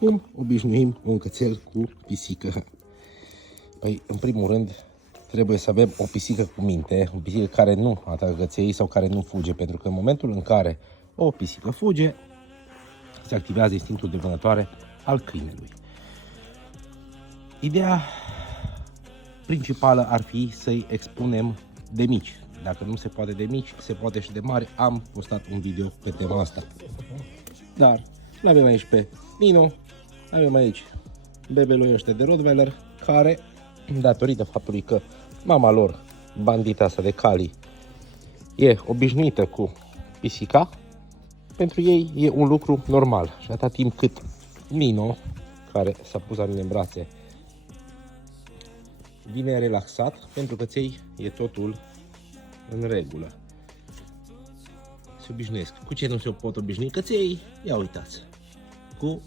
Cum obișnuim un cățel cu pisică? Păi, în primul rând, trebuie să avem o pisică cu minte, o pisică care nu atacă căței sau care nu fuge, pentru că în momentul în care o pisică fuge, se activează instinctul de vânătoare al câinelui. Ideea principală ar fi să-i expunem de mici. Dacă nu se poate de mici, se poate și de mari. Am postat un video pe tema asta. Dar l-avem aici pe Nino, avem aici bebelul ăsta de Rottweiler, care, datorită faptului că mama lor, bandita asta de Cali, e obișnuită cu pisica, pentru ei e un lucru normal. Și atâta timp cât Nino, care s-a pus la mine în brațe, vine relaxat, pentru căței e totul în regulă. Se obișnuiesc. Cu ce nu se pot obișnui căței? Ia uitați. Cu